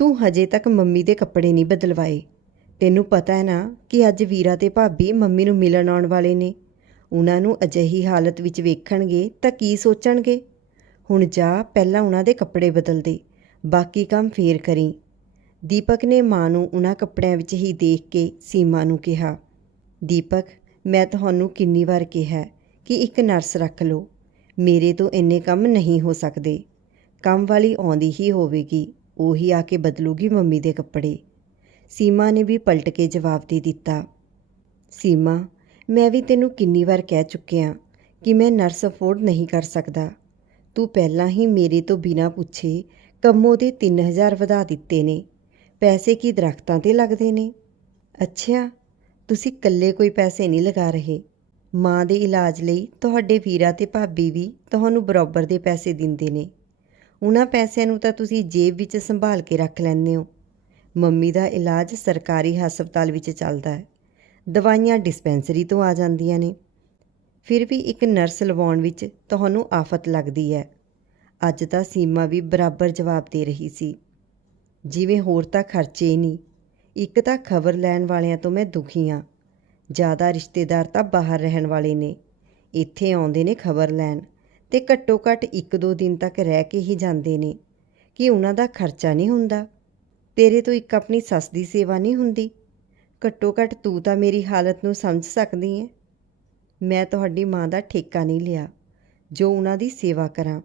ਤੂੰ ਹਜੇ ਤੱਕ ਮੰਮੀ ਦੇ ਕੱਪੜੇ ਨਹੀਂ ਬਦਲਵਾਏ। ਤੈਨੂੰ ਪਤਾ ਹੈ ਨਾ ਕਿ ਅੱਜ ਵੀਰਾ ਤੇ ਭਾਬੀ ਮੰਮੀ ਨੂੰ ਮਿਲਣ ਆਉਣ ਵਾਲੇ ਨੇ। ਉਹਨਾਂ ਨੂੰ ਅਜਿਹੀ ਹਾਲਤ ਵਿੱਚ ਵੇਖਣਗੇ ਤਾਂ ਕੀ ਸੋਚਣਗੇ? ਹੁਣ ਜਾ ਪਹਿਲਾਂ ਉਹਨਾਂ ਦੇ ਕੱਪੜੇ ਬਦਲ ਦੇ, ਬਾਕੀ ਕੰਮ ਫੇਰ ਕਰੀ। ਦੀਪਕ ਨੇ ਮਾਂ ਨੂੰ ਉਹਨਾਂ ਕੱਪੜਿਆਂ ਵਿੱਚ ਹੀ ਦੇਖ ਕੇ ਸੀਮਾ ਨੂੰ ਕਿਹਾ, ਦੀਪਕ, ਮੈਂ ਤੁਹਾਨੂੰ ਕਿੰਨੀ ਵਾਰ ਕਿਹਾ ਕਿ ਇੱਕ ਨਰਸ ਰੱਖ ਲਓ। ਮੇਰੇ ਤੋਂ ਇੰਨੇ ਕੰਮ ਨਹੀਂ ਹੋ ਸਕਦੇ। ਕੰਮ ਵਾਲੀ ਆਉਂਦੀ ਹੀ ਹੋਵੇਗੀ। ਉਹੀ ਆ ਕੇ ਬਦਲੂਗੀ ਮੰਮੀ ਦੇ ਕੱਪੜੇ। ਸੀਮਾ ਨੇ ਵੀ ਪਲਟ ਕੇ ਜਵਾਬ ਦੇ ਦਿੱਤਾ। ਸੀਮਾ, ਮੈਂ ਵੀ ਤੈਨੂੰ ਕਿੰਨੀ ਵਾਰ ਕਹਿ ਚੁੱਕਿਆ ਕਿ ਮੈਂ ਨਰਸ ਅਫੋਰਡ ਨਹੀਂ ਕਰ ਸਕਦਾ। ਤੂੰ ਪਹਿਲਾਂ ਹੀ ਮੇਰੇ ਤੋਂ ਬਿਨਾਂ ਪੁੱਛੇ ਕੰਮੋਂ ਦੇ 3000 ਵਧਾ ਦਿੱਤੇ ਨੇ। ਪੈਸੇ ਕੀ ਦਰਖਤਾਂ ਤੇ ਲੱਗਦੇ ਨੇ? ਅੱਛਾ ਤੁਸੀਂ ਇਕੱਲੇ ਕੋਈ ਪੈਸੇ ਨਹੀਂ ਲਗਾ ਰਹੇ। ਮਾਂ ਦੇ ਇਲਾਜ ਲਈ ਤੁਹਾਡੇ ਵੀਰਾ ਤੇ ਭਾਬੀ ਵੀ ਤੁਹਾਨੂੰ ਬਰਾਬਰ ਦੇ ਪੈਸੇ ਦਿੰਦੇ ਨੇ। ਉਹਨਾਂ ਪੈਸਿਆਂ ਨੂੰ ਤਾਂ ਤੁਸੀਂ ਜੇਬ ਵਿੱਚ ਸੰਭਾਲ ਕੇ ਰੱਖ ਲੈਂਦੇ ਹੋ। ਮੰਮੀ ਦਾ ਇਲਾਜ ਸਰਕਾਰੀ ਹਸਪਤਾਲ ਵਿੱਚ ਚੱਲਦਾ ਹੈ। ਦਵਾਈਆਂ ਡਿਸਪੈਂਸਰੀ ਤੋਂ ਆ ਜਾਂਦੀਆਂ ਨੇ। ਫਿਰ ਵੀ ਇੱਕ ਨਰਸ ਲਵਾਉਣ ਵਿੱਚ ਤੁਹਾਨੂੰ ਆਫਤ ਲੱਗਦੀ ਹੈ। ਅੱਜ ਤਾਂ ਸੀਮਾ ਵੀ ਬਰਾਬਰ ਜਵਾਬ ਦੇ ਰਹੀ ਸੀ। ਜਿਵੇਂ ਹੋਰ ਤਾਂ ਖਰਚੇ ਨਹੀਂ। ਇੱਕ ਤਾਂ ਖਬਰ ਲੈਣ ਵਾਲਿਆਂ ਤੋਂ ਮੈਂ ਦੁਖੀ ਹਾਂ। ਜ਼ਿਆਦਾ ਰਿਸ਼ਤੇਦਾਰ ਤਾਂ ਬਾਹਰ ਰਹਿਣ ਵਾਲੇ ਨੇ। ਇੱਥੇ ਆਉਂਦੇ ਨੇ ਖਬਰ ਲੈਣ। ਤੇ ਘੱਟੋ ਘੱਟ ਇੱਕ ਦੋ ਦਿਨ ਤੱਕ ਰਹਿ ਕੇ ਹੀ ਜਾਂਦੇ ਨੇ। ਕਿ ਉਹਨਾਂ ਦਾ ਖਰਚਾ ਨਹੀਂ ਹੁੰਦਾ? ਤੇਰੇ ਤੋਂ ਇੱਕ ਆਪਣੀ ਸੱਸ ਦੀ ਸੇਵਾ ਨਹੀਂ ਹੁੰਦੀ? ਘੱਟੋ ਘੱਟ ਤੂੰ ਤਾਂ ਮੇਰੀ ਹਾਲਤ ਨੂੰ ਸਮਝ ਸਕਦੀ ਹੈ ਮੈਂ ਤੁਹਾਡੀ ਮਾਂ ਦਾ ਠੇਕਾ ਨਹੀਂ ਲਿਆ, ਜੋ ਉਹਨਾਂ ਦੀ ਸੇਵਾ ਕਰਾਂ।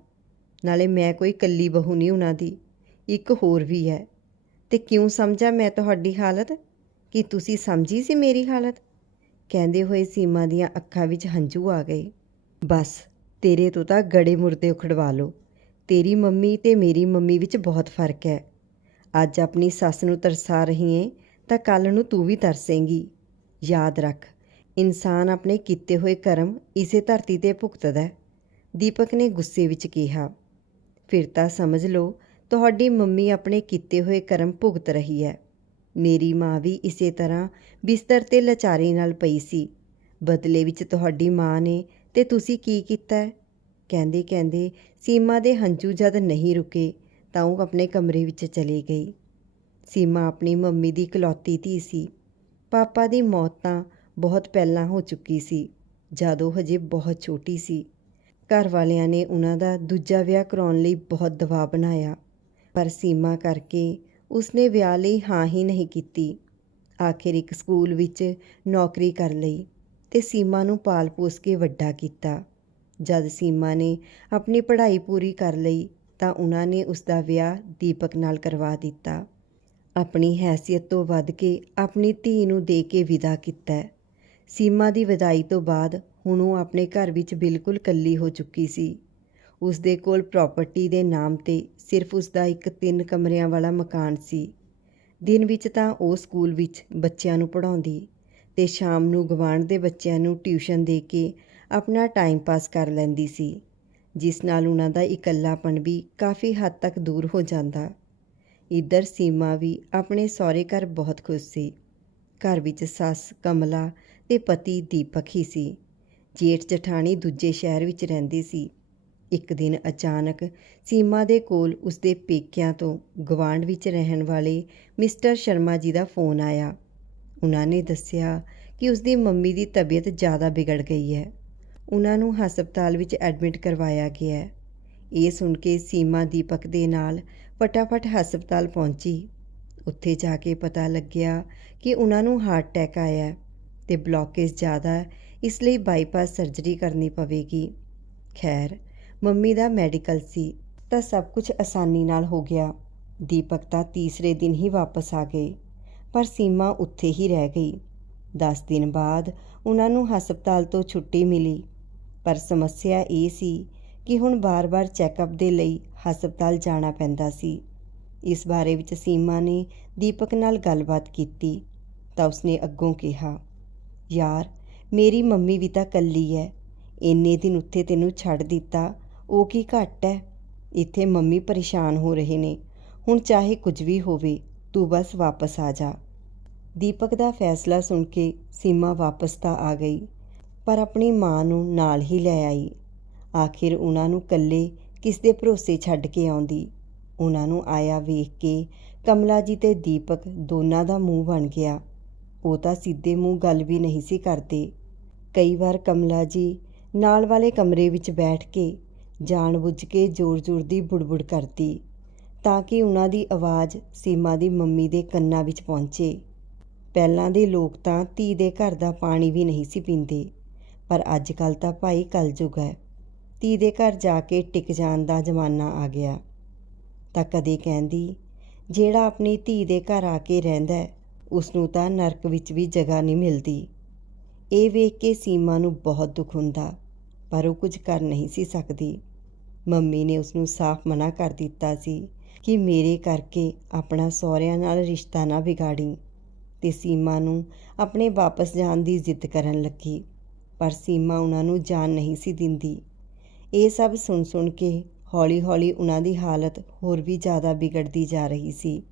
ਨਾਲੇ ਮੈਂ ਕੋਈ ਕੱਲੀ ਬਹੂ ਨਹੀਂ ਉਹਨਾਂ ਦੀ, ਇੱਕ ਹੋਰ ਵੀ ਹੈ। ਤੇ ਕਿਉਂ ਸਮਝਾਂ ਮੈਂ ਤੁਹਾਡੀ ਹਾਲਤ? ਕਿ ਤੁਸੀਂ ਸਮਝੀ ਸੀ ਮੇਰੀ ਹਾਲਤ? ਕਹਿੰਦੇ ਹੋਏ ਸੀਮਾ ਦੀਆਂ ਅੱਖਾਂ ਵਿੱਚ ਹੰਝੂ ਆ ਗਏ। ਬਸ। ਤੇਰੇ ਤੋਂ ਤਾਂ ਗੜੇ ਮੁਰਦੇ ਉਖੜਵਾ ਲਓ। ਤੇਰੀ ਮੰਮੀ ਤੇ ਮੇਰੀ ਮੰਮੀ ਵਿੱਚ ਬਹੁਤ ਫ਼ਰਕ ਹੈ। ਅੱਜ ਆਪਣੀ ਸੱਸ ਨੂੰ ਤਰਸਾ ਰਹੀ ਏ, ਤਾਂ ਕੱਲ ਨੂੰ ਤੂੰ ਵੀ ਤਰਸੇਂਗੀ। ਯਾਦ ਰੱਖ, ਇਨਸਾਨ ਆਪਣੇ ਕੀਤੇ ਹੋਏ ਕਰਮ ਇਸੇ ਧਰਤੀ ਤੇ ਭੁਗਤਦਾ ਦੀਪਕ ਨੇ ਗੁੱਸੇ ਵਿੱਚ ਕਿਹਾ, ਫਿਰ ਤਾਂ ਸਮਝ ਲਓ, ਤੁਹਾਡੀ ਮੰਮੀ ਆਪਣੇ ਕੀਤੇ ਹੋਏ ਕਰਮ ਭੁਗਤ ਰਹੀ ਹੈ। ਮੇਰੀ ਮਾਂ ਵੀ ਇਸੇ ਤਰ੍ਹਾਂ ਬਿਸਤਰ ਤੇ ਲਾਚਾਰੀ ਨਾਲ ਪਈ ਸੀ। ਬਦਲੇ ਵਿੱਚ ਤੁਹਾਡੀ ਮਾਂ ਨੇ ਤੇ ਤੁਸੀਂ ਕੀ ਕੀਤਾ? ਕਹਿੰਦੇ ਕਹਿੰਦੇ ਸੀਮਾ ਦੇ ਹੰਝੂ ਜਦ ਨਹੀਂ ਰੁਕੇ ਤਾਂ ਉਹ ਆਪਣੇ ਕਮਰੇ ਵਿੱਚ ਚਲੀ ਗਈ। ਸੀਮਾ ਆਪਣੀ ਮੰਮੀ ਦੀ ਇਕਲੌਤੀ ਧੀ ਸੀ। ਪਾਪਾ ਦੀ ਮੌਤ ਤਾਂ ਬਹੁਤ ਪਹਿਲਾਂ ਹੋ ਚੁੱਕੀ ਸੀ, ਜਦ ਉਹ ਹਜੇ ਬਹੁਤ ਛੋਟੀ ਸੀ। ਘਰ ਵਾਲਿਆਂ ਨੇ ਉਹਨਾਂ ਦਾ ਦੂਜਾ ਵਿਆਹ ਕਰਾਉਣ ਲਈ ਬਹੁਤ ਦਬਾਅ ਬਣਾਇਆ, ਪਰ ਸੀਮਾ ਕਰਕੇ ਉਸਨੇ ਵਿਆਹ ਲਈ ਹਾਂ ਹੀ ਨਹੀਂ ਕੀਤੀ। ਆਖਿਰ ਇੱਕ ਸਕੂਲ ਵਿੱਚ ਨੌਕਰੀ ਕਰ ਲਈ। ਤੇ ਸੀਮਾ ਨੂੰ ਪਾਲ ਪੋਸ ਕੇ ਵੱਡਾ ਕੀਤਾ। ਜਦ ਸੀਮਾ ਨੇ ਆਪਣੀ ਪੜ੍ਹਾਈ ਪੂਰੀ ਕਰ ਲਈ, ਤਾਂ ਉਹਨਾਂ ਨੇ ਉਸ ਦਾ ਵਿਆਹ ਦੀਪਕ ਨਾਲ ਕਰਵਾ ਦਿੱਤਾ। ਆਪਣੀ ਹੈਸੀਅਤ ਤੋਂ ਵੱਧ ਕੇ ਆਪਣੀ ਧੀ ਨੂੰ ਦੇ ਕੇ ਵਿਦਾ ਕੀਤਾ। ਸੀਮਾ ਦੀ ਵਿਦਾਈ ਤੋਂ ਬਾਅਦ ਹੁਣ ਉਹ ਆਪਣੇ ਘਰ ਵਿੱਚ ਬਿਲਕੁਲ ਇਕੱਲੀ ਹੋ ਚੁੱਕੀ ਸੀ। ਉਸ ਦੇ ਕੋਲ ਪ੍ਰਾਪਰਟੀ ਦੇ ਨਾਮ ਤੇ ਸਿਰਫ ਉਸ ਦਾ ਇੱਕ ਤਿੰਨ ਕਮਰਿਆਂ ਵਾਲਾ ਮਕਾਨ ਸੀ। ਦਿਨ ਵਿੱਚ ਤਾਂ ਉਹ ਸਕੂਲ ਵਿੱਚ ਬੱਚਿਆਂ ਨੂੰ ਪੜ੍ਹਾਉਂਦੀ ਤੇ ਸ਼ਾਮ ਨੂੰ ਗਵਾਂਢ ਦੇ ਬੱਚਿਆਂ ਨੂੰ ਟਿਊਸ਼ਨ ਦੇ ਕੇ ਆਪਣਾ ਟਾਈਮ ਪਾਸ ਕਰ ਲੈਂਦੀ ਸੀ, ਜਿਸ ਨਾਲ ਉਹਨਾਂ ਦਾ ਇਕੱਲਾਪਣ ਵੀ ਕਾਫੀ ਹੱਦ ਤੱਕ ਦੂਰ ਹੋ ਜਾਂਦਾ। ਇੱਧਰ ਸੀਮਾ ਵੀ ਆਪਣੇ ਸਹੁਰੇ ਘਰ ਬਹੁਤ ਖੁਸ਼ ਸੀ। ਘਰ ਵਿੱਚ ਸੱਸ, ਕਮਲਾ ਤੇ ਪਤੀ ਦੀਪਕ ਹੀ ਸੀ। ਜੇਠ ਜਠਾਣੀ ਦੂਜੇ ਸ਼ਹਿਰ ਵਿੱਚ ਰਹਿੰਦੀ ਸੀ। ਇੱਕ ਦਿਨ ਅਚਾਨਕ ਸੀਮਾ ਦੇ ਕੋਲ ਉਸਦੇ ਪੇਕਿਆਂ ਤੋਂ ਗਵਾਂਢ ਵਿੱਚ ਰਹਿਣ ਵਾਲੇ ਮਿਸਟਰ ਸ਼ਰਮਾ ਜੀ ਦਾ ਫੋਨ ਆਇਆ। ਉਹਨਾਂ ਨੇ ਦੱਸਿਆ ਕਿ ਉਸਦੀ ਮੰਮੀ ਦੀ ਤਬੀਅਤ ਜ਼ਿਆਦਾ ਵਿਗੜ ਗਈ ਹੈ। ਉਹਨਾਂ ਨੂੰ ਹਸਪਤਾਲ ਵਿੱਚ ਐਡਮਿਟ ਕਰਵਾਇਆ ਗਿਆ ਹੈ। ਇਹ ਸੁਣ ਕੇ ਸੀਮਾ ਦੀਪਕ ਦੇ ਨਾਲ ਫਟਾਫਟ ਹਸਪਤਾਲ ਪਹੁੰਚੀ। ਉੱਥੇ ਜਾ ਕੇ ਪਤਾ ਲੱਗਿਆ ਕਿ ਉਹਨਾਂ ਨੂੰ ਹਾਰਟ ਅਟੈਕ ਆਇਆ ਹੈ ਤੇ ਬਲੌਕੇਜ ਜ਼ਿਆਦਾ ਇਸ ਲਈ ਬਾਈਪਾਸ ਸਰਜਰੀ ਕਰਨੀ ਪਵੇਗੀ। ਖੈਰ, ਮੰਮੀ ਦਾ ਮੈਡੀਕਲ ਸੀ ਤਾਂ ਸਭ ਕੁਝ ਆਸਾਨੀ ਨਾਲ ਹੋ ਗਿਆ। ਦੀਪਕ ਤਾਂ ਤੀਸਰੇ ਦਿਨ ਹੀ ਵਾਪਸ ਆ ਗਏ। ਪਰ ਸੀਮਾ ਉੱਥੇ ਹੀ ਰਹਿ ਗਈ। 10 ਦਿਨ ਬਾਅਦ ਉਹਨਾਂ ਨੂੰ ਹਸਪਤਾਲ ਤੋਂ ਛੁੱਟੀ ਮਿਲੀ। ਪਰ ਸਮੱਸਿਆ ਇਹ ਸੀ ਕਿ ਹੁਣ ਬਾਰ-ਬਾਰ ਚੈੱਕਅਪ ਦੇ ਲਈ ਹਸਪਤਾਲ ਜਾਣਾ ਪੈਂਦਾ ਸੀ। ਇਸ ਬਾਰੇ ਵਿੱਚ ਸੀਮਾ ਨੇ ਦੀਪਕ ਨਾਲ ਗੱਲਬਾਤ ਕੀਤੀ ਤਾਂ ਉਸਨੇ ਅੱਗੋਂ ਕਿਹਾ, ਯਾਰ, ਮੇਰੀ ਮੰਮੀ ਵੀ ਤਾਂ ਕੱਲੀ ਹੈ ਇੰਨੇ ਦਿਨ ਉੱਥੇ ਤੈਨੂੰ ਛੱਡ ਦਿੱਤਾ, ਉਹ ਕੀ ਘੱਟ ਹੈ ਇੱਥੇ ਮੰਮੀ ਪਰੇਸ਼ਾਨ ਹੋ ਰਹੇ ਨੇ। ਹੁਣ ਚਾਹੇ ਕੁਝ ਵੀ ਹੋਵੇ, ਤੂੰ ਬਸ ਵਾਪਸ ਆ ਜਾ। ਦੀਪਕ ਦਾ ਫੈਸਲਾ ਸੁਣ ਕੇ ਸੀਮਾ ਵਾਪਸ ਤਾਂ ਆ ਗਈ, ਪਰ ਆਪਣੀ ਮਾਂ ਨੂੰ ਨਾਲ ਹੀ ਲੈ ਆਈ। ਆਖਿਰ ਉਹਨਾਂ ਨੂੰ ਇਕੱਲੇ ਕਿਸ ਦੇ ਭਰੋਸੇ ਛੱਡ ਕੇ ਆਉਂਦੀ? ਉਹਨਾਂ ਨੂੰ ਆਇਆ ਵੇਖ ਕੇ ਕਮਲਾ ਜੀ ਤੇ ਦੀਪਕ ਦੋਨਾਂ ਦਾ ਮੂੰਹ ਬਣ ਗਿਆ। ਉਹ ਤਾਂ ਸਿੱਧੇ ਮੂੰਹ ਗੱਲ ਵੀ ਨਹੀਂ ਸੀ ਕਰਦੇ। ਕਈ ਵਾਰ ਕਮਲਾ ਜੀ ਨਾਲ ਵਾਲੇ ਕਮਰੇ ਵਿੱਚ ਬੈਠ ਕੇ ਜਾਣਬੁੱਝ ਕੇ ਜ਼ੋਰ-ਜ਼ੋਰ ਦੀ ਬੁੜਬੁੜ ਕਰਦੀ, ਤਾਂ ਕਿ ਉਹਨਾਂ ਦੀ ਆਵਾਜ਼ ਸੀਮਾ ਦੀ ਮੰਮੀ ਦੇ ਕੰਨਾਂ ਵਿੱਚ ਪਹੁੰਚੇ। ਪਹਿਲਾਂ ਦੇ ਲੋਕ ਤਾਂ ਧੀ ਦੇ ਘਰ ਦਾ ਪਾਣੀ ਵੀ ਨਹੀਂ ਸੀ ਪੀਂਦੇ ਪਰ ਅੱਜ ਕੱਲ ਤਾਂ ਭਾਈ ਕਲਯੁਗ ਹੈ। ਧੀ ਦੇ ਘਰ ਜਾ ਕੇ ਟਿਕ ਜਾਣ ਦਾ ਜ਼ਮਾਨਾ ਆ ਗਿਆ। ਤਾਂ ਕਦੇ ਕਹਿੰਦੀ ਜਿਹੜਾ ਆਪਣੀ ਧੀ ਦੇ ਘਰ ਆ ਕੇ ਰਹਿੰਦਾ ਹੈ, ਉਸ ਨੂੰ ਤਾਂ ਨਰਕ ਵਿੱਚ ਵੀ ਜਗ੍ਹਾ ਨਹੀਂ ਮਿਲਦੀ। ਇਹ ਵੇਖ ਕੇ ਸੀਮਾ ਨੂੰ ਬਹੁਤ ਦੁੱਖ ਹੁੰਦਾ ਪਰ ਉਹ ਕੁਝ ਕਰ ਨਹੀਂ ਸੀ ਸਕਦੀ। ਮੰਮੀ ਨੇ ਉਸ ਨੂੰ ਸਾਫ਼ ਮਨਾ ਕਰ ਦਿੱਤਾ ਸੀ ਕਿ ਮੇਰੇ ਕਰਕੇ ਆਪਣਾ ਸਹੁਰਿਆਂ ਨਾਲ ਰਿਸ਼ਤਾ ਨਾ ਵਿਗਾੜੀ। ਤੇ ਸੀਮਾ ਨੂੰ ਆਪਣੇ ਵਾਪਸ ਜਾਣ ਦੀ ਜ਼ਿੱਦ ਕਰਨ ਲੱਗੀ, ਪਰ ਸੀਮਾ ਉਹਨਾਂ ਨੂੰ ਜਾਣ ਨਹੀਂ ਸੀ ਦਿੰਦੀ। ਇਹ ਸਭ ਸੁਣ ਸੁਣ ਕੇ ਹੌਲੀ-ਹੌਲੀ ਉਹਨਾਂ ਦੀ ਹਾਲਤ ਹੋਰ ਵੀ ਜ਼ਿਆਦਾ ਵਿਗੜਦੀ ਜਾ ਰਹੀ ਸੀ।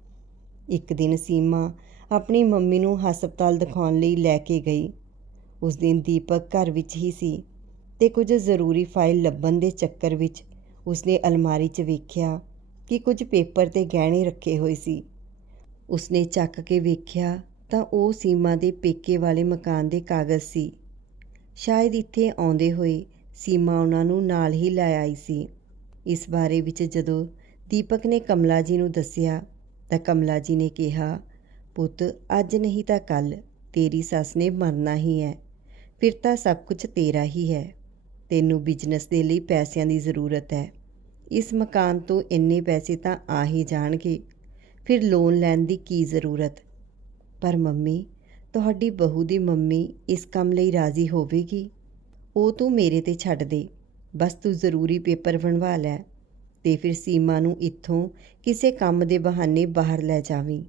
ਇੱਕ ਦਿਨ ਸੀਮਾ ਆਪਣੀ ਮੰਮੀ ਨੂੰ ਹਸਪਤਾਲ ਦਿਖਾਉਣ ਲਈ ਲੈ ਕੇ ਗਈ। ਉਸ ਦਿਨ ਦੀਪਕ ਘਰ ਵਿੱਚ ਹੀ ਸੀ ਤੇ ਕੁਝ ਜ਼ਰੂਰੀ ਫਾਈਲ ਲੱਭਣ ਦੇ ਚੱਕਰ ਵਿੱਚ ਉਸਨੇ ਅਲਮਾਰੀ 'ਚ ਵੇਖਿਆ ਕਿ ਕੁਝ ਪੇਪਰ ਤੇ ਗਹਿਣੇ ਰੱਖੇ ਹੋਏ ਸੀ। ਉਸਨੇ ਚੱਕ ਕੇ ਵੇਖਿਆ ਤਾਂ ਉਹ ਸੀਮਾ ਦੇ ਪੇਕੇ ਵਾਲੇ ਮਕਾਨ ਦੇ ਕਾਗਜ਼ ਸੀ। ਸ਼ਾਇਦ ਇੱਥੇ ਆਉਂਦੇ ਹੋਏ ਸੀਮਾ ਉਹਨਾਂ ਨੂੰ ਨਾਲ ਹੀ ਲੈ ਆਈ ਸੀ। ਇਸ ਬਾਰੇ ਵਿੱਚ ਜਦੋਂ ਦੀਪਕ ਨੇ ਕਮਲਾ ਜੀ ਨੂੰ ਦੱਸਿਆ, ਤਾਂ ਕਮਲਾ ਜੀ ਨੇ ਕਿਹਾ, ਪੁੱਤ, ਅੱਜ ਨਹੀਂ ਤਾਂ ਕੱਲ ਤੇਰੀ ਸੱਸ ਨੇ ਮਰਨਾ ਹੀ ਹੈ, ਫਿਰ ਤਾਂ ਸਭ ਕੁਝ ਤੇਰਾ ਹੀ ਹੈ, ਤੈਨੂੰ ਬਿਜ਼ਨਸ ਦੇ ਲਈ ਪੈਸਿਆਂ ਦੀ ਜ਼ਰੂਰਤ ਹੈ। ਇਸ ਮਕਾਨ ਤੋਂ ਇੰਨੇ ਪੈਸੇ ਤਾਂ ਆ ਹੀ ਜਾਣਗੇ, ਫਿਰ ਲੋਨ ਲੈਣ ਦੀ ਕੀ ਜ਼ਰੂਰਤ? ਪਰ ਮੰਮੀ, ਤੁਹਾਡੀ ਬਹੂ ਦੀ ਮੰਮੀ ਇਸ ਕੰਮ ਲਈ ਰਾਜ਼ੀ ਹੋਵੇਗੀ। ਉਹ ਤੂੰ ਮੇਰੇ ਤੇ ਛੱਡ ਦੇ। ਬਸ ਤੂੰ ਜ਼ਰੂਰੀ ਪੇਪਰ ਬਣਵਾ ਲੈ ਤੇ ਫਿਰ ਸੀਮਾ ਨੂੰ ਇੱਥੋਂ ਕਿਸੇ ਕੰਮ ਦੇ ਬਹਾਨੇ ਬਾਹਰ ਲੈ ਜਾਵੀਂ।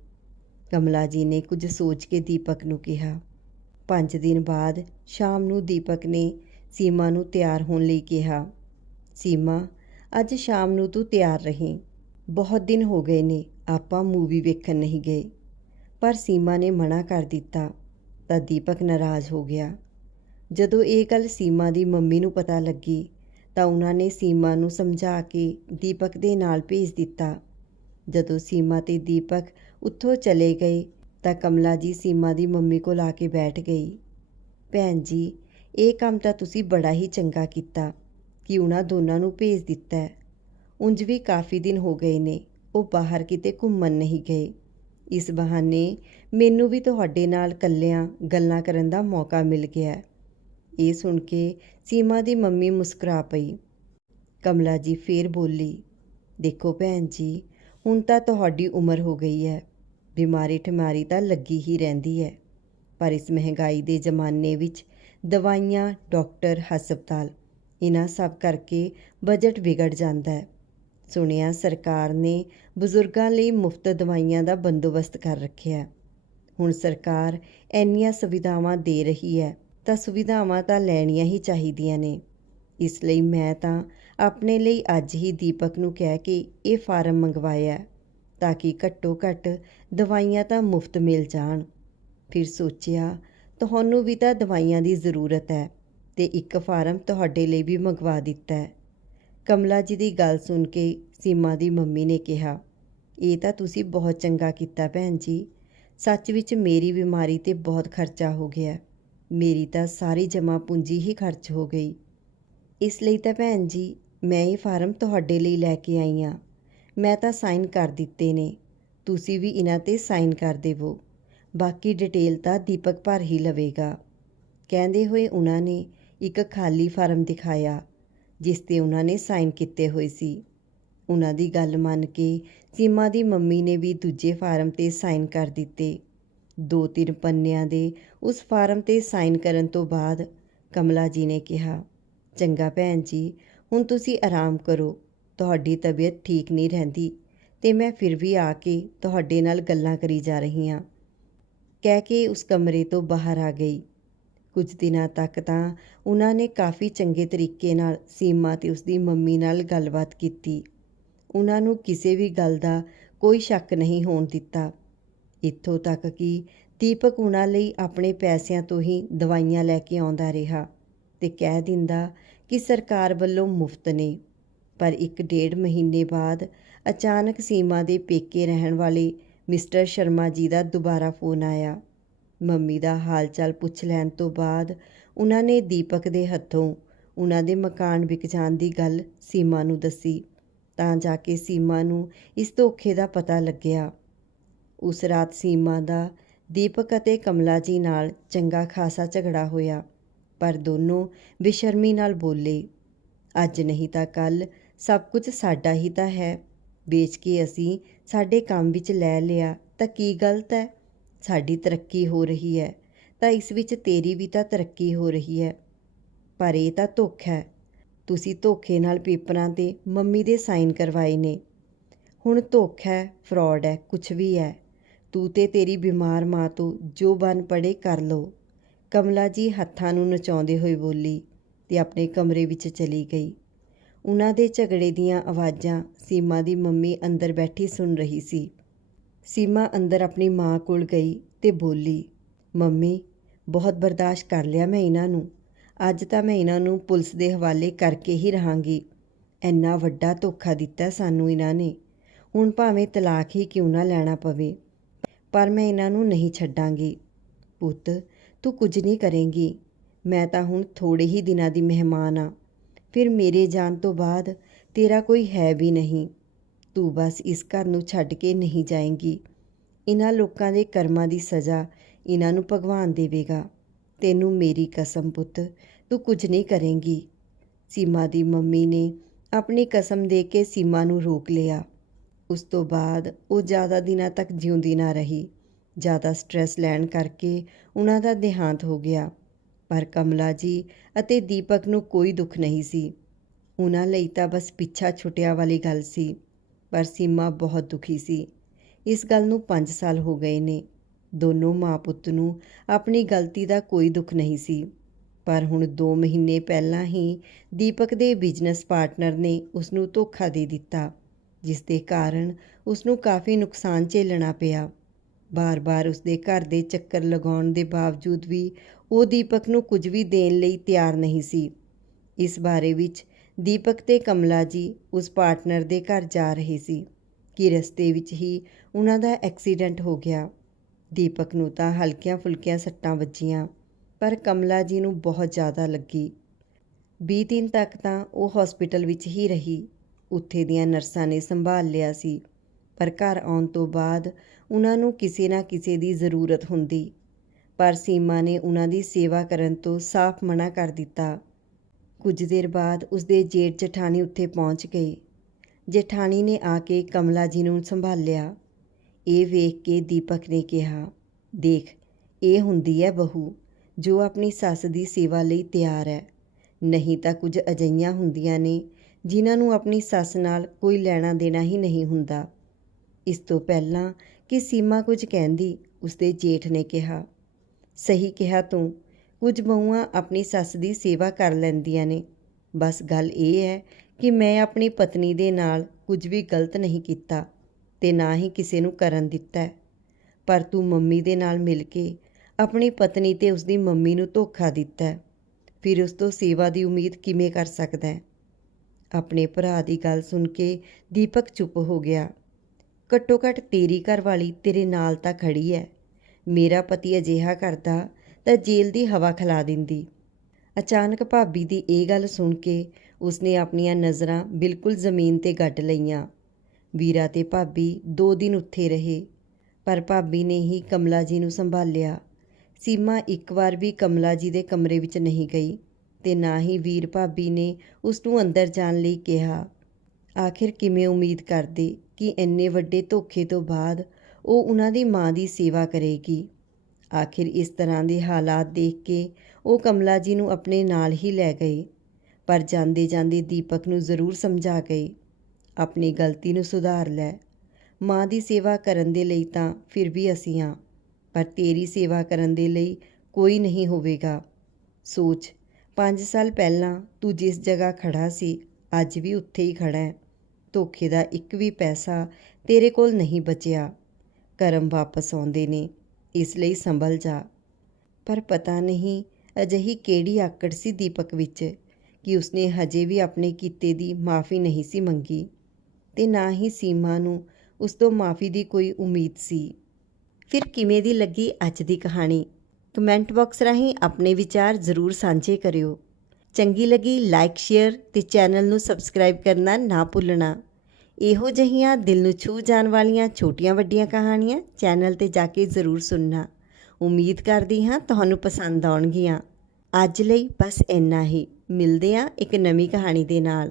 ਕਮਲਾ ਜੀ ਨੇ ਕੁਝ ਸੋਚ ਕੇ ਦੀਪਕ ਨੂੰ ਕਿਹਾ। ਪੰਜ ਦਿਨ ਬਾਅਦ ਸ਼ਾਮ ਨੂੰ ਦੀਪਕ ਨੇ ਸੀਮਾ ਨੂੰ ਤਿਆਰ ਹੋਣ ਲਈ ਕਿਹਾ। ਸੀਮਾ, ਅੱਜ ਸ਼ਾਮ ਨੂੰ ਤੂੰ ਤਿਆਰ ਰਹੀਂ। ਬਹੁਤ ਦਿਨ ਹੋ ਗਏ ਨੇ, ਆਪਾਂ ਮੂਵੀ ਵੇਖਣ ਨਹੀਂ ਗਏ। ਪਰ ਸੀਮਾ ਨੇ ਮਨਾ ਕਰ ਦਿੱਤਾ ਤਾਂ ਦੀਪਕ ਨਾਰਾਜ਼ ਹੋ ਗਿਆ। ਜਦੋਂ ਇਹ ਗੱਲ ਸੀਮਾ ਦੀ ਮੰਮੀ ਨੂੰ ਪਤਾ ਲੱਗੀ ਤਾਂ ਉਹਨਾਂ ਨੇ ਸੀਮਾ ਨੂੰ ਸਮਝਾ ਕੇ ਦੀਪਕ ਦੇ ਨਾਲ ਭੇਜ ਦਿੱਤਾ। ਜਦੋਂ ਸੀਮਾ ਤੇ ਦੀਪਕ ਉੱਥੋਂ ਚਲੇ ਗਏ ਤਾਂ ਕਮਲਾ ਜੀ ਸੀਮਾ ਦੀ ਮੰਮੀ ਕੋਲ ਆ ਕੇ ਬੈਠ ਗਈ। ਭੈਣ ਜੀ, ਇਹ ਕੰਮ ਤਾਂ ਤੁਸੀਂ ਬੜਾ ਹੀ ਚੰਗਾ ਕੀਤਾ, ਕਿ ਉਹਨਾਂ ਦੋਨਾਂ ਨੂੰ ਭੇਜ ਦਿੱਤਾ। ਉਂਝ ਵੀ ਕਾਫੀ ਦਿਨ ਹੋ ਗਏ ਨੇ, ਉਹ ਬਾਹਰ ਕਿਤੇ ਘੁੰਮਣ ਨਹੀਂ ਗਏ। ਇਸ ਬਹਾਨੇ ਮੈਨੂੰ ਵੀ ਤੁਹਾਡੇ ਨਾਲ ਕੱਲਿਆਂ ਗੱਲਾਂ ਕਰਨ ਦਾ ਮੌਕਾ ਮਿਲ ਗਿਆ। ਇਹ ਸੁਣ ਕੇ ਸੀਮਾ ਦੀ ਮੰਮੀ ਮੁਸਕਰਾ ਪਈ। ਕਮਲਾ ਜੀ ਫੇਰ ਬੋਲੀ, ਦੇਖੋ ਭੈਣ ਜੀ, ਹੁਣ ਤਾਂ ਤੁਹਾਡੀ ਉਮਰ ਹੋ ਗਈ ਹੈ। ਬਿਮਾਰੀ ਠਮਾਰੀ ਤਾਂ ਲੱਗੀ ਹੀ ਰਹਿੰਦੀ ਹੈ। ਪਰ ਇਸ ਮਹਿੰਗਾਈ ਦੇ ਜ਼ਮਾਨੇ ਵਿੱਚ ਦਵਾਈਆਂ, ਡਾਕਟਰ, ਹਸਪਤਾਲ, ਇਹਨਾਂ ਸਭ ਕਰਕੇ ਬਜਟ ਵਿਗੜ ਜਾਂਦਾ ਹੈ। ਸੁਣਿਆ ਸਰਕਾਰ ਨੇ ਬਜ਼ੁਰਗਾਂ ਲਈ ਮੁਫਤ ਦਵਾਈਆਂ ਦਾ ਬੰਦੋਬਸਤ ਕਰ ਰੱਖਿਆ ਹੁਣ ਸਰਕਾਰ ਇੰਨੀਆਂ ਸੁਵਿਧਾਵਾਂ ਦੇ ਰਹੀ ਹੈ, ਤਾਂ ਸੁਵਿਧਾਵਾਂ ਤਾਂ ਲੈਣੀਆਂ ਹੀ ਚਾਹੀਦੀਆਂ ਨੇ। ਇਸ ਲਈ ਮੈਂ ਤਾਂ ਆਪਣੇ ਲਈ ਅੱਜ ਹੀ ਦੀਪਕ ਨੂੰ ਕਹਿ ਕੇ ਇਹ ਫਾਰਮ ਮੰਗਵਾਇਆ ਤਾਂ ਕਿ ਘੱਟੋ ਘੱਟ ਦਵਾਈਆਂ ਤਾਂ ਮੁਫਤ ਮਿਲ ਜਾਣ। ਫਿਰ ਸੋਚਿਆ, ਤੁਹਾਨੂੰ ਵੀ ਤਾਂ ਦਵਾਈਆਂ ਦੀ ਜ਼ਰੂਰਤ ਹੈ, ਤੇ ਇੱਕ ਫਾਰਮ ਤੁਹਾਡੇ ਲਈ ਵੀ ਮੰਗਵਾ ਦਿੱਤਾ ਹੈ। ਕਮਲਾ ਜੀ ਦੀ ਗੱਲ ਸੁਣ ਕੇ ਸੀਮਾ ਦੀ ਮੰਮੀ ਨੇ ਕਿਹਾ ਇਹ ਤਾਂ ਤੁਸੀਂ ਬਹੁਤ ਚੰਗਾ ਕੀਤਾ ਭੈਣ ਜੀ। ਸੱਚ ਵਿੱਚ ਮੇਰੀ ਬਿਮਾਰੀ ਤੇ ਬਹੁਤ ਖਰਚਾ ਹੋ ਗਿਆ। ਮੇਰੀ ਤਾਂ ਸਾਰੀ ਜਮ੍ਹਾਂ ਪੂੰਜੀ ਹੀ ਖਰਚ ਹੋ ਗਈ। ਇਸ ਲਈ ਤਾਂ ਭੈਣ ਜੀ, ਮੈਂ ਇਹ ਫਾਰਮ ਤੁਹਾਡੇ ਲਈ ਲੈ ਕੇ ਆਈ ਹਾਂ। ਮੈਂ ਤਾਂ ਸਾਈਨ ਕਰ ਦਿੱਤੇ ਨੇ। ਤੁਸੀਂ ਵੀ ਇਹਨਾਂ ਤੇ ਸਾਈਨ ਕਰ ਦੇਵੋ। ਬਾਕੀ ਡਿਟੇਲ ਤਾਂ ਦੀਪਕ ਭਰ ਹੀ ਲਵੇਗਾ। ਕਹਿੰਦੇ ਹੋਏ ਉਹਨਾਂ ਨੇ ਇੱਕ ਖਾਲੀ ਫਾਰਮ ਦਿਖਾਇਆ, ਜਿਸ ਤੇ ਉਹਨਾਂ ਨੇ ਸਾਈਨ ਕੀਤੇ ਹੋਏ ਸੀ। ਉਹਨਾਂ ਦੀ ਗੱਲ ਮੰਨ ਕੇ ਸੀਮਾ ਦੀ ਮੰਮੀ ਨੇ ਵੀ ਦੂਜੇ ਫਾਰਮ ਤੇ ਸਾਈਨ ਕਰ ਦਿੱਤੇ। ਦੋ ਤਿੰਨ ਪੰਨਿਆਂ ਦੇ ਉਸ ਫਾਰਮ ਤੇ ਸਾਈਨ ਕਰਨ ਤੋਂ ਬਾਅਦ ਕਮਲਾ ਜੀ ਨੇ ਕਿਹਾ, ਚੰਗਾ ਭੈਣ ਜੀ, ਹੁਣ ਤੁਸੀਂ ਆਰਾਮ ਕਰੋ, ਤੁਹਾਡੀ ਤਬੀਅਤ ਠੀਕ ਨਹੀਂ ਰਹਿੰਦੀ ਤੇ ਮੈਂ ਫਿਰ ਵੀ ਆ ਕੇ ਤੁਹਾਡੇ ਨਾਲ ਗੱਲਾਂ ਕਰੀ ਜਾ ਰਹੀ ਹਾਂ। ਕਹਿ ਕੇ ਉਸ ਕਮਰੇ ਤੋਂ ਬਾਹਰ ਆ ਗਈ। ਕੁਝ ਦਿਨਾਂ ਤੱਕ ਤਾਂ ਉਹਨਾਂ ਨੇ ਕਾਫੀ ਚੰਗੇ ਤਰੀਕੇ ਨਾਲ ਸੀਮਾ ਤੇ ਉਸਦੀ ਮੰਮੀ ਨਾਲ ਗੱਲਬਾਤ ਕੀਤੀ। ਉਹਨਾਂ ਨੂੰ ਕਿਸੇ ਵੀ ਗੱਲ ਦਾ ਕੋਈ ਸ਼ੱਕ ਨਹੀਂ ਹੋਣ ਦਿੱਤਾ। ਇੱਥੋਂ ਤੱਕ ਕਿ ਦੀਪਕ ਉਹਨਾਂ ਲਈ ਆਪਣੇ ਪੈਸਿਆਂ ਤੋਂ ਹੀ ਦਵਾਈਆਂ ਲੈ ਕੇ ਆਉਂਦਾ ਰਿਹਾ ਤੇ ਕਹਿ ਦਿੰਦਾ ਕਿ ਸਰਕਾਰ ਵੱਲੋਂ ਮੁਫਤ ਨੇ। ਪਰ ਇੱਕ ਡੇਢ ਮਹੀਨੇ ਬਾਅਦ ਅਚਾਨਕ ਸੀਮਾ ਦੇ ਪੇਕੇ ਰਹਿਣ ਵਾਲੇ ਮਿਸਟਰ ਸ਼ਰਮਾ ਜੀ ਦਾ ਦੁਬਾਰਾ ਫੋਨ ਆਇਆ। ਮੰਮੀ ਦਾ ਹਾਲ ਚਾਲ ਪੁੱਛ ਲੈਣ ਤੋਂ ਬਾਅਦ ਉਹਨਾਂ ਨੇ ਦੀਪਕ ਦੇ ਹੱਥੋਂ ਉਹਨਾਂ ਦੇ ਮਕਾਨ ਵਿਕ ਜਾਣ ਦੀ ਗੱਲ ਸੀਮਾ ਨੂੰ ਦੱਸੀ। ਤਾਂ ਜਾ ਕੇ ਸੀਮਾ ਨੂੰ ਇਸ ਧੋਖੇ ਦਾ ਪਤਾ ਲੱਗਿਆ। ਉਸ ਰਾਤ ਸੀਮਾ ਦਾ ਦੀਪਕ ਅਤੇ ਕਮਲਾ ਜੀ ਨਾਲ ਚੰਗਾ ਖਾਸਾ ਝਗੜਾ ਹੋਇਆ, ਪਰ ਦੋਨੋਂ ਬੇਸ਼ਰਮੀ ਨਾਲ ਬੋਲੇ, ਅੱਜ ਨਹੀਂ ਤਾਂ ਕੱਲ ਸਭ ਕੁਝ ਸਾਡਾ ਹੀ ਤਾਂ ਹੈ। ਵੇਚ ਕੇ ਅਸੀਂ ਸਾਡੇ ਕੰਮ ਵਿੱਚ ਲੈ ਲਿਆ, ਤਾਂ ਕੀ ਗਲਤ ਹੈ? ਸਾਡੀ ਤਰੱਕੀ ਹੋ ਰਹੀ ਹੈ, ਤਾਂ ਇਸ ਵਿੱਚ ਤੇਰੀ ਵੀ ਤਾਂ ਤਰੱਕੀ ਹੋ ਰਹੀ ਹੈ। ਪਰ ਇਹ ਤਾਂ ਧੋਖਾ ਹੈ। ਤੁਸੀਂ ਧੋਖੇ ਨਾਲ ਪੇਪਰਾਂ ਤੇ ਮੰਮੀ ਦੇ ਸਾਈਨ ਕਰਵਾਏ ਨੇ। ਹੁਣ ਧੋਖਾ ਹੈ, ਫਰਾਡ ਹੈ ਕੁਝ ਵੀ ਹੈ। ਤੂੰ ਤੇ ਤੇਰੀ ਬਿਮਾਰ ਮਾਂ ਤੋਂ ਜੋ ਬਨ ਪੜੇ ਕਰ ਲੋ ਕਮਲਾ ਜੀ ਹੱਥਾਂ ਨੂੰ ਨਚਾਉਂਦੇ ਹੋਏ ਬੋਲੀ ਤੇ ਆਪਣੇ ਕਮਰੇ ਵਿੱਚ ਚਲੀ ਗਈ। ਉਹਨਾਂ ਦੇ ਝਗੜੇ ਦੀਆਂ ਆਵਾਜ਼ਾਂ ਸੀਮਾ ਦੀ ਮੰਮੀ ਅੰਦਰ ਬੈਠੀ ਸੁਣ ਰਹੀ ਸੀ। ਸੀਮਾ ਅੰਦਰ ਆਪਣੀ ਮਾਂ ਕੋਲ ਗਈ ਤੇ ਬੋਲੀ, ਮੰਮੀ, ਬਹੁਤ ਬਰਦਾਸ਼ਤ ਕਰ ਲਿਆ ਮੈਂ ਇਹਨਾਂ ਨੂੰ। ਅੱਜ ਤਾਂ ਮੈਂ ਇਹਨਾਂ ਨੂੰ ਪੁਲਿਸ ਦੇ ਹਵਾਲੇ ਕਰਕੇ ਹੀ ਰਹਾਂਗੀ। ਇੰਨਾ ਵੱਡਾ ਧੋਖਾ ਦਿੱਤਾ ਸਾਨੂੰ ਇਹਨਾਂ ਨੇ। ਹੁਣ ਭਾਵੇਂ ਤਲਾਕ ਹੀ ਕਿਉਂ ਨਾ ਲੈਣਾ ਪਵੇ, ਪਰ ਮੈਂ ਇਹਨਾਂ ਨੂੰ ਨਹੀਂ ਛੱਡਾਂਗੀ। ਪੁੱਤ, ਤੂੰ ਕੁਝ ਨਹੀਂ ਕਰੇਂਗੀ। ਮੈਂ ਤਾਂ ਹੁਣ ਥੋੜੇ ਹੀ ਦਿਨਾਂ ਦੀ ਮਹਿਮਾਨ ਆ ਫਿਰ ਮੇਰੇ ਜਾਣ ਤੋਂ ਬਾਅਦ ਤੇਰਾ ਕੋਈ ਹੈ ਵੀ ਨਹੀਂ। ਤੂੰ ਬਸ ਇਸ ਘਰ ਨੂੰ ਛੱਡ ਕੇ ਨਹੀਂ ਜਾਏਂਗੀ। ਇਹਨਾਂ ਲੋਕਾਂ ਦੇ ਕਰਮਾਂ ਦੀ ਸਜ਼ਾ ਇਹਨਾਂ ਨੂੰ ਭਗਵਾਨ ਦੇਵੇਗਾ। ਤੈਨੂੰ ਮੇਰੀ ਕਸਮ ਪੁੱਤ, ਤੂੰ ਕੁਝ ਨਹੀਂ ਕਰੇਂਗੀ। ਸੀਮਾ ਦੀ ਮੰਮੀ ਨੇ ਆਪਣੀ ਕਸਮ ਦੇ ਕੇ ਸੀਮਾ ਨੂੰ ਰੋਕ ਲਿਆ। ਉਸ ਤੋਂ ਬਾਅਦ ਉਹ ਜ਼ਿਆਦਾ ਦਿਨਾਂ ਤੱਕ ਜਿਉਂਦੀ ਨਾ ਰਹੀ। ਜ਼ਿਆਦਾ ਸਟ੍ਰੈਸ ਲੈਣ ਕਰਕੇ ਉਹਨਾਂ ਦਾ ਦੇਹਾਂਤ ਹੋ ਗਿਆ। ਪਰ ਕਮਲਾ ਜੀ ਅਤੇ ਦੀਪਕ ਨੂੰ ਕੋਈ ਦੁੱਖ ਨਹੀਂ ਸੀ। ਉਹਨਾਂ ਲਈ ਤਾਂ ਬਸ ਪਿੱਛਾ ਛੁੱਟਿਆ ਵਾਲੀ ਗੱਲ ਸੀ। ਪਰ ਸੀਮਾ ਬਹੁਤ ਦੁਖੀ ਸੀ। ਇਸ ਗੱਲ ਨੂੰ 5 ਸਾਲ ਹੋ ਗਏ ਨੇ। ਦੋਨੋਂ ਮਾਂ ਪੁੱਤ ਨੂੰ ਆਪਣੀ ਗਲਤੀ ਦਾ ਕੋਈ ਦੁੱਖ ਨਹੀਂ ਸੀ। ਪਰ ਹੁਣ 2 ਮਹੀਨੇ ਪਹਿਲਾਂ ਹੀ ਦੀਪਕ ਦੇ ਬਿਜ਼ਨਸ ਪਾਰਟਨਰ ਨੇ ਉਸ ਨੂੰ ਧੋਖਾ ਦੇ ਦਿੱਤਾ, ਜਿਸ ਦੇ ਕਾਰਨ ਉਸ ਨੂੰ ਕਾਫੀ ਨੁਕਸਾਨ ਝੇਲਣਾ ਪਿਆ। ਬਾਰ-ਬਾਰ ਉਸ ਦੇ ਘਰ ਦੇ ਚੱਕਰ ਲਗਾਉਣ ਦੇ ਬਾਵਜੂਦ ਵੀ ਉਹ ਦੀਪਕ ਨੂੰ ਕੁਝ ਵੀ ਦੇਣ ਲਈ ਤਿਆਰ ਨਹੀਂ ਸੀ। ਇਸ ਬਾਰੇ ਵਿੱਚ ਦੀਪਕ ਤੇ ਕਮਲਾ ਜੀ ਉਸ ਪਾਰਟਨਰ ਦੇ ਘਰ ਜਾ ਰਹੇ ਸੀ, ਕਿ ਰਸਤੇ ਵਿੱਚ ਹੀ ਉਹਨਾਂ ਦਾ ਐਕਸੀਡੈਂਟ ਹੋ ਗਿਆ। ਦੀਪਕ ਨੂੰ ਤਾਂ ਹਲਕੀਆਂ ਫੁਲਕੀਆਂ ਸੱਟਾਂ ਵੱਜੀਆਂ, ਪਰ ਕਮਲਾ ਜੀ ਨੂੰ ਬਹੁਤ ਜ਼ਿਆਦਾ ਲੱਗੀ। 20 ਦਿਨ ਤੱਕ ਤਾਂ ਉਹ ਹਸਪੀਟਲ ਵਿੱਚ ਹੀ ਰਹੀ। ਉੱਥੇ ਦੀਆਂ ਨਰਸਾਂ ਨੇ ਸੰਭਾਲ ਲਿਆ ਸੀ, ਪਰ ਘਰ ਆਉਣ ਤੋਂ ਬਾਅਦ ਉਹਨਾਂ ਨੂੰ ਕਿਸੇ ਨਾ ਕਿਸੇ ਦੀ ਜ਼ਰੂਰਤ ਹੁੰਦੀ। ਪਰ ਸੀਮਾ ਨੇ ਉਹਨਾਂ ਦੀ ਸੇਵਾ ਕਰਨ ਤੋਂ ਸਾਫ਼ ਮਨਾ ਕਰ ਦਿੱਤਾ। ਕੁਝ ਦੇਰ ਬਾਅਦ ਉਸਦੇ ਜੇਠ ਜਠਾਣੀ ਉੱਥੇ ਪਹੁੰਚ ਗਏ। ਜਠਾਣੀ ਨੇ ਆ ਕੇ ਕਮਲਾ ਜੀ ਨੂੰ ਸੰਭਾਲਿਆ। ਇਹ ਵੇਖ ਕੇ ਦੀਪਕ ਨੇ ਕਿਹਾ, ਦੇਖ, ਇਹ ਹੁੰਦੀ ਹੈ ਬਹੂ, ਜੋ ਆਪਣੀ ਸੱਸ ਦੀ ਸੇਵਾ ਲਈ ਤਿਆਰ ਹੈ ਨਹੀਂ ਤਾਂ ਕੁਝ ਅਜਈਆਂ ਹੁੰਦੀਆਂ ਨੇ, ਜਿਨ੍ਹਾਂ ਨੂੰ ਆਪਣੀ ਸੱਸ ਨਾਲ ਕੋਈ ਲੈਣਾ ਦੇਣਾ ਹੀ ਨਹੀਂ ਹੁੰਦਾ। ਇਸ ਤੋਂ ਪਹਿਲਾਂ ਕਿ ਸੀਮਾ ਕੁਝ ਕਹਿੰਦੀ, ਉਸਦੇ ਜੇਠ ਨੇ ਕਿਹਾ, ਸਹੀ ਕਿਹਾ ਤੂੰ, ਕੁਝ ਬਹੂਆਂ ਆਪਣੀ ਸੱਸ ਦੀ ਸੇਵਾ ਕਰ ਲੈਂਦੀਆਂ ਨੇ। ਬਸ ਗੱਲ ਇਹ ਹੈ ਕਿ ਮੈਂ ਆਪਣੀ ਪਤਨੀ ਦੇ ਨਾਲ ਕੁਝ ਵੀ ਗਲਤ ਨਹੀਂ ਕੀਤਾ। ਤੇ ਨਾ ਹੀ ਕਿਸੇ ਨੂੰ ਕਰਨ ਦਿੱਤਾ ਪਰ ਤੂੰ ਮੰਮੀ ਦੇ ਨਾਲ ਮਿਲ ਕੇ ਆਪਣੀ ਪਤਨੀ ਤੇ ਉਸਦੀ ਮੰਮੀ ਨੂੰ ਧੋਖਾ ਦਿੱਤਾ ਫਿਰ ਉਸ ਤੋਂ ਸੇਵਾ ਦੀ ਉਮੀਦ ਕਿਵੇਂ ਕਰ ਸਕਦਾ ਹੈ? ਆਪਣੇ ਭਰਾ ਦੀ ਗੱਲ ਸੁਣ ਕੇ ਦੀਪਕ ਚੁੱਪ ਹੋ ਗਿਆ। ਘੱਟੋ ਘੱਟ ਤੇਰੀ ਘਰਵਾਲੀ ਤੇਰੇ ਨਾਲ ਤਾਂ ਖੜੀ ਹੈ। ਮੇਰਾ ਪਤੀ ਅਜਿਹਾ ਕਰਦਾ ਤਾਂ ਜੇਲ੍ਹ ਦੀ ਹਵਾ ਖਿਲਾ ਦਿੰਦੀ। ਅਚਾਨਕ ਭਾਬੀ ਦੀ ਇਹ ਗੱਲ ਸੁਣ ਕੇ ਉਸਨੇ ਆਪਣੀਆਂ ਨਜ਼ਰਾਂ ਬਿਲਕੁਲ ਜ਼ਮੀਨ ਤੇ ਗੱਡ ਲਈਆਂ। ਵੀਰਾ ਤੇ ਭਾਬੀ ਦੋ ਦਿਨ ਉੱਥੇ ਰਹੇ, ਪਰ ਭਾਬੀ ਨੇ ਹੀ ਕਮਲਾ ਜੀ ਨੂੰ ਸੰਭਾਲਿਆ। ਸੀਮਾ ਇੱਕ ਵਾਰ ਵੀ ਕਮਲਾ ਜੀ ਦੇ ਕਮਰੇ ਵਿੱਚ ਨਹੀਂ ਗਈ ਤੇ ਨਾ ਹੀ ਵੀਰ ਭਾਬੀ ਨੇ ਉਸ ਨੂੰ ਅੰਦਰ ਜਾਣ ਲਈ ਕਿਹਾ। ਆਖਿਰ ਕਿਵੇਂ ਉਮੀਦ ਕਰਦੇ ਕਿ ਇੰਨੇ ਵੱਡੇ ਧੋਖੇ ਤੋਂ ਬਾਅਦ ਉਹ ਉਹਨਾਂ ਦੀ ਮਾਂ ਦੀ ਸੇਵਾ ਕਰੇਗੀ ਆਖਿਰ ਇਸ ਤਰ੍ਹਾਂ ਦੇ ਹਾਲਾਤ ਦੇਖ ਕੇ ਉਹ ਕਮਲਾ ਜੀ ਨੂੰ ਆਪਣੇ ਨਾਲ ਹੀ ਲੈ ਗਏ, ਪਰ ਜਾਂਦੇ ਜਾਂਦੇ ਦੀਪਕ ਨੂੰ ਜ਼ਰੂਰ ਸਮਝਾ ਗਏ। ਆਪਣੀ ਗਲਤੀ ਨੂੰ ਸੁਧਾਰ ਲੈ। ਮਾਂ ਦੀ ਸੇਵਾ ਕਰਨ ਦੇ ਲਈ ਤਾਂ ਫਿਰ ਵੀ ਅਸੀਂ ਹਾਂ, ਪਰ ਤੇਰੀ ਸੇਵਾ ਕਰਨ ਦੇ ਲਈ ਕੋਈ ਨਹੀਂ ਹੋਵੇਗਾ। ਸੋਚ 5 ਸਾਲ ਪਹਿਲਾਂ ਤੂੰ ਜਿਸ ਜਗ੍ਹਾ ਖੜਾ ਸੀ, ਅੱਜ ਵੀ ਉੱਥੇ ਹੀ ਖੜਾ ਹੈ। ਧੋਖੇ ਦਾ ਇੱਕ ਵੀ ਪੈਸਾ ਤੇਰੇ ਕੋਲ ਨਹੀਂ ਬਚਿਆ। ਕਰਮ ਵਾਪਸ ਆਉਂਦੇ ਨੇ, ਇਸ ਲਈ ਸੰਭਲ ਜਾ। ਪਰ ਪਤਾ ਨਹੀਂ ਅਜਿਹੀ ਕਿਹੜੀ ਆਕੜ ਸੀ ਦੀਪਕ ਵਿੱਚ, ਕਿ ਉਸਨੇ ਹਜੇ ਵੀ ਆਪਣੇ ਕੀਤੇ ਦੀ ਮਾਫੀ ਨਹੀਂ ਸੀ ਮੰਗੀ। ਤੇ ਨਾ ਹੀ ਸੀਮਾ ਨੂੰ ਉਸ ਤੋਂ ਮਾਫੀ ਦੀ ਕੋਈ ਉਮੀਦ ਸੀ। ਫਿਰ ਕਿਵੇਂ ਦੀ ਲੱਗੀ ਅੱਜ ਦੀ ਕਹਾਣੀ? ਕਮੈਂਟ ਬਾਕਸ ਰਾਹੀਂ ਆਪਣੇ ਵਿਚਾਰ ਜ਼ਰੂਰ ਸਾਂਝੇ ਕਰਿਓ। ਚੰਗੀ ਲੱਗੀ ਲਾਈਕ, ਸ਼ੇਅਰ ਤੇ ਚੈਨਲ ਨੂੰ ਸਬਸਕ੍ਰਾਈਬ ਕਰਨਾ ਨਾ ਭੁੱਲਣਾ। ਇਹੋ ਜਿਹੀਆਂ ਦਿਲ ਨੂੰ ਛੂ ਜਾਣ ਵਾਲੀਆਂ ਛੋਟੀਆਂ ਵੱਡੀਆਂ ਕਹਾਣੀਆਂ ਚੈਨਲ ਤੇ ਜਾ ਕੇ ਜ਼ਰੂਰ ਸੁਣਨਾ। ਉਮੀਦ ਕਰਦੀ ਹਾਂ ਤੁਹਾਨੂੰ ਪਸੰਦ ਆਉਣਗੀਆਂ। ਅੱਜ ਲਈ ਬਸ ਇੰਨਾ ਹੀ। ਮਿਲਦੇ ਹਾਂ ਇੱਕ ਨਵੀਂ ਕਹਾਣੀ ਦੇ ਨਾਲ।